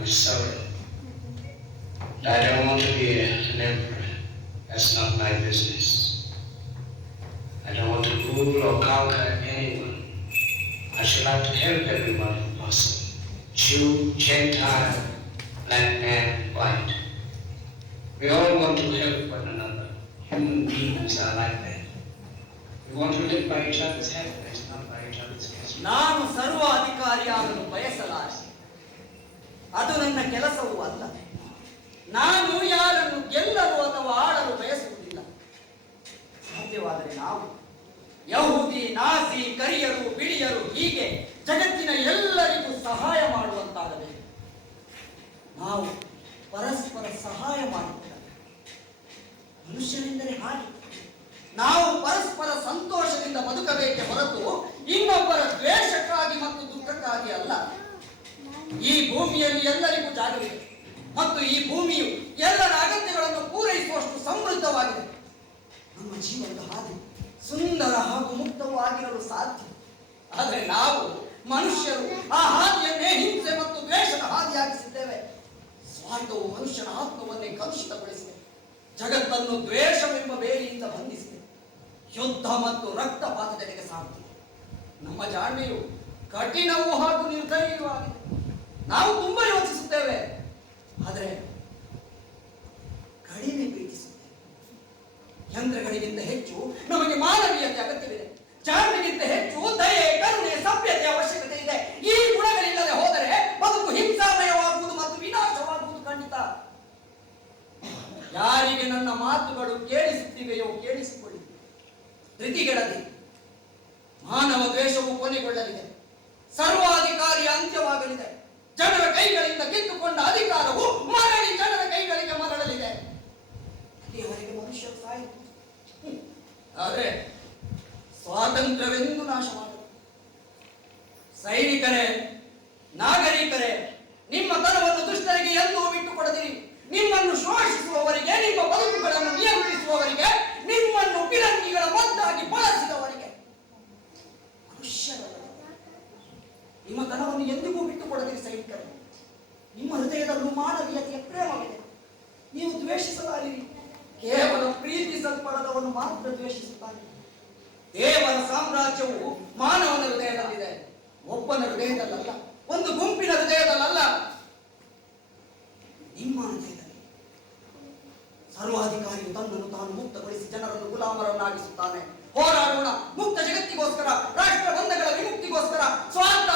I'm sorry. I don't want to be an emperor. That's not my business. I don't want to rule or conquer anyone. I should like to help everyone if possible. Jew, Gentile, black man, white. We all want to help one another. Human beings are like that. We want to live by each other's happiness, not by each other's misery. ನಾನು ಸರ್ವ ಅಧಿಕಾರಿಯಾಗಲು ಬಯಸಲಾರೆ ಅದು ನನ್ನ ಕೆಲಸವೂ ಅಲ್ಲ ನಾನು ಯಾರನ್ನು ಗೆಲ್ಲಲು ಅಥವಾ ಆಳಲು ಬಯಸುವುದಿಲ್ಲ ಸಾಧ್ಯವಾದರೆ ನಾವು ಯಹೂದಿ ನಾಸಿ ಕರಿಯರು ಬಿಳಿಯರು ಹೀಗೆ ಜಗತ್ತಿನ ಎಲ್ಲರಿಗೂ ಸಹಾಯ ಮಾಡುವಂತಾಗಬೇಕು ನಾವು ಪರಸ್ಪರ ಸಹಾಯ ಮಾಡುತ್ತೇವೆ ಮನುಷ್ಯನೆಂದರೆ ಹಾಗೆ. ನಾವು ಪರಸ್ಪರ ಸಂತೋಷದಿಂದ ಬದುಕಬೇಕೆ ಹೊರತು ಇನ್ನೊಬ್ಬರ ದ್ವೇಷಕ್ಕಾಗಿ ಮತ್ತು ದುಃಖಕ್ಕಾಗಿ ಅಲ್ಲ. ಈ ಭೂಮಿಯಲ್ಲಿ ಎಲ್ಲರಿಗೂ ಜಾಗವಿದೆ. ಮತ್ತು ಈ ಭೂಮಿಯು ಎಲ್ಲರ ಅಗತ್ಯಗಳನ್ನು ಪೂರೈಸುವಷ್ಟು ಸಮೃದ್ಧವಾಗಿದೆ. ನಮ್ಮ ಜೀವನದ ಹಾದಿ ಸುಂದರ ಹಾಗೂ ಮುಕ್ತವೂ ಆಗಿರಲು ಸಾಧ್ಯ. ಆದರೆ ನಾವು ಮನುಷ್ಯರು ಆ ಹಾದಿಯನ್ನೇ ಹಿಂಸೆ ಮತ್ತು ದ್ವೇಷದ ಹಾದಿಯಾಗಿಸಿದ್ದೇವೆ. ಸ್ವಾರ್ಥವು ಮನುಷ್ಯನ ಆತ್ಮವನ್ನೇ ಕಲುಷಿತಗೊಳಿಸಿದೆ. ಜಗತ್ತನ್ನು ದ್ವೇಷವೆಂಬ ಬೇಲಿಯಿಂದ ಬಂಧಿಸಿದೆ. ಯುದ್ಧ ಮತ್ತು ರಕ್ತಪಾತದೆಡೆಗೆ ಸಾಗುತ್ತಿದೆ. ನಮ್ಮ ಜಾಣ್ಮೆಯು ಕಠಿಣವೂ ಹಾಗೂ ನಿರ್ದಯೂ ಆಗಿದೆ. ನಾವು ತುಂಬಾ ಯೋಚಿಸುತ್ತೇವೆ, ಆದರೆ ಕಡಿಮೆ ಪ್ರೀತಿಸುತ್ತೇವೆ. ಯಂತ್ರಗಳಿಗಿಂತ ಹೆಚ್ಚು ನಮಗೆ ಯಾರಿಗೆ ನನ್ನ ಮಾತುಗಳು ಕೇಳಿಸುತ್ತಿವೆಯೋ ಕೇಳಿಸಿಕೊಳ್ಳಿ. ಧೃತಿಗೆಡದೆ ಮಾನವ ದ್ವೇಷವು ಕೊನೆಗೊಳ್ಳಲಿದೆ. ಸರ್ವಾಧಿಕಾರಿ ಅಂತ್ಯವಾಗಲಿದೆ. ಜನರ ಕೈಗಳಿಂದ ಕಿತ್ತುಕೊಂಡ ಅಧಿಕಾರವು ಮರಳಿ ಜನರ ಕೈಗಳಿಗೆ ಮರಳಲಿದೆ. ಅಲ್ಲಿಯವರೆಗೆ ಮನುಷ್ಯ ಸಾಯಿತು. ಆದರೆ ಸ್ವಾತಂತ್ರ್ಯವೆಂದು ನಾಶವಾಗಲಿದೆ ಸೈನಿಕರೇ, ನಾಗರಿಕರೇ, ನಿಮ್ಮ ತನವನ್ನು ದುಷ್ಟರಿಗೆ ಎಂದೂ ಬಿಟ್ಟು ಕೊಡದಿರಿ ನಿಮ್ಮನ್ನು ಶೋಷಿಸುವವರಿಗೆ, ನಿಮ್ಮ ಬದುಕುಗಳನ್ನು ನಿಯಂತ್ರಿಸುವವರಿಗೆ, ನಿಮ್ಮನ್ನು ಪಿರಂಗಿಗಳ ಮದ್ದಾಗಿ ಬಳಸಿದವರಿಗೆ. ನಿಮ್ಮ ಧನವನ್ನು ಎಂದಿಗೂ ಬಿಟ್ಟು ಸೈನಿಕರು. ನಿಮ್ಮ ಹೃದಯದಲ್ಲೂ ಮಾನವೀಯತೆಯ ಪ್ರೇಮವಿದೆ. ನೀವು ದ್ವೇಷಿಸಲಾರಿರಿ. ಕೇವಲ ಪ್ರೀತಿಸಲ್ಪಡದವನು ಮಾತ್ರ ದ್ವೇಷಿಸುತ್ತಾನೆ. ದೇವರ ಸಾಮ್ರಾಜ್ಯವು ಮಾನವನ ಹೃದಯದಲ್ಲಿದೆ. ಒಬ್ಬನ ಹೃದಯದಲ್ಲ ಒಂದು ಗುಂಪಿನ ಹೃದಯದಲ್ಲಲ್ಲ ನಿಮ್ಮ ಹೃದಯದಲ್ಲಿ ಸರ್ವಾಧಿಕಾರಿಯು ತನ್ನನ್ನು ತಾನು ಮುಕ್ತಗೊಳಿಸಿ ಜನರನ್ನು ಗುಲಾಮರನ್ನಾಗಿಸುತ್ತಾನೆ ಹೋರಾಡೋಣ. ಮುಕ್ತ ಜಗತ್ತಿಗೋಸ್ಕರ ರಾಷ್ಟ್ರ ಬಂಧಗಳ ವಿಮುಕ್ತಿಗೋಸ್ಕರ ಸ್ವಾರ್ಥ